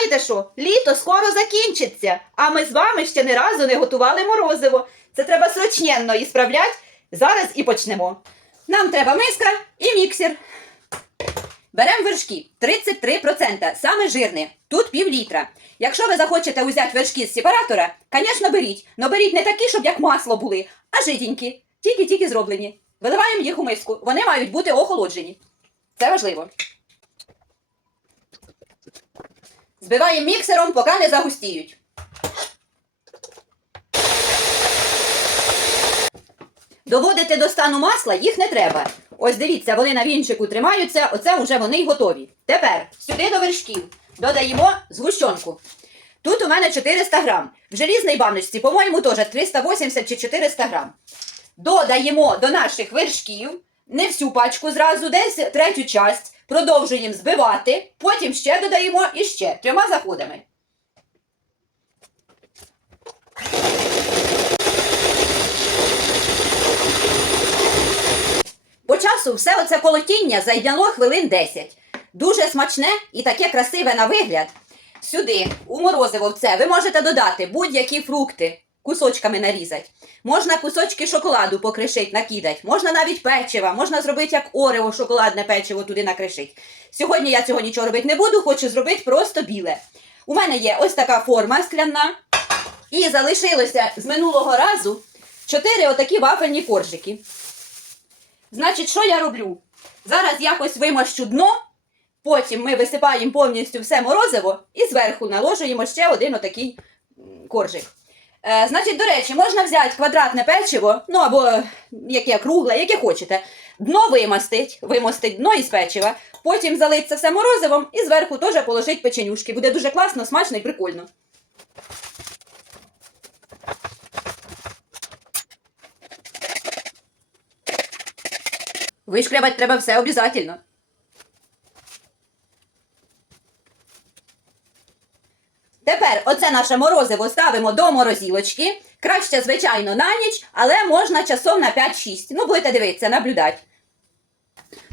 знаєте що? Літо скоро закінчиться, а ми з вами ще ні разу не готували морозиво. Це треба срочненно і справлять. Зараз і почнемо. Нам треба миска і міксер. Беремо вершки 33%, саме жирне. Тут пів літра. Якщо ви захочете взяти вершки з сепаратора, звісно, беріть. Но беріть не такі, щоб як масло були, а жиденькі. Тільки-тільки зроблені. Виливаємо їх у миску. Вони мають бути охолоджені. Це важливо. Збиваємо міксером, поки не загустіють. Доводити до стану масла їх не треба. Ось дивіться, вони на вінчику тримаються, оце вже вони й готові. Тепер сюди до вершків додаємо згущенку. Тут у мене 400 грам. В желізній баночці, по-моєму, теж 380 чи 400 грам. Додаємо до наших вершків, не всю пачку зразу, десь третю часть, продовжуємо збивати, потім ще додаємо і ще трьома заходами. По часу все оце колотіння зайняло хвилин 10. Дуже смачне і таке красиве на вигляд. Сюди, у морозиво в це, ви можете додати будь-які фрукти, кусочками нарізати. Можна кусочки шоколаду покришить, накидати, можна навіть печива, можна зробити як орео, шоколадне печиво туди накришить. Сьогодні я цього нічого робити не буду, хочу зробити просто біле. У мене є ось така форма скляна. І залишилося з минулого разу чотири отакі вафельні коржики. Значить, що я роблю? Зараз якось вимощу дно, потім ми висипаємо повністю все морозиво і зверху наложуємо ще один отакий коржик. Е, значить, до речі, можна взяти квадратне печиво, ну або яке кругле, яке хочете. Дно вимастить, вимостить дно із печива, потім залить це все морозивом і зверху теж положить печенюшки. Буде дуже класно, смачно і прикольно. Вишкрябати треба все обов'язково. Тепер оце наше морозиво ставимо до морозилочки. Краще, звичайно, на ніч, але можна часом на 5-6. Ну, будете дивитися, наблюдати.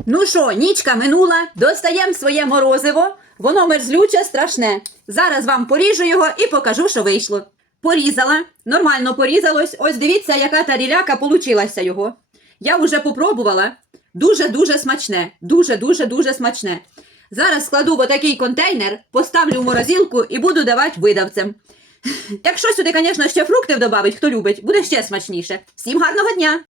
Ну що, нічка минула, достаємо своє морозиво. Воно мерзлюче, страшне. Зараз вам поріжу його і покажу, що вийшло. Порізала, нормально порізалось. Ось дивіться, яка таріляка получилася його. Я вже попробувала. Дуже-дуже смачне. Дуже-дуже дуже смачне. Зараз складу в отакий контейнер, поставлю в морозилку і буду давати видавцям. Якщо сюди, звісно, ще фруктів додавить, хто любить, буде ще смачніше. Всім гарного дня!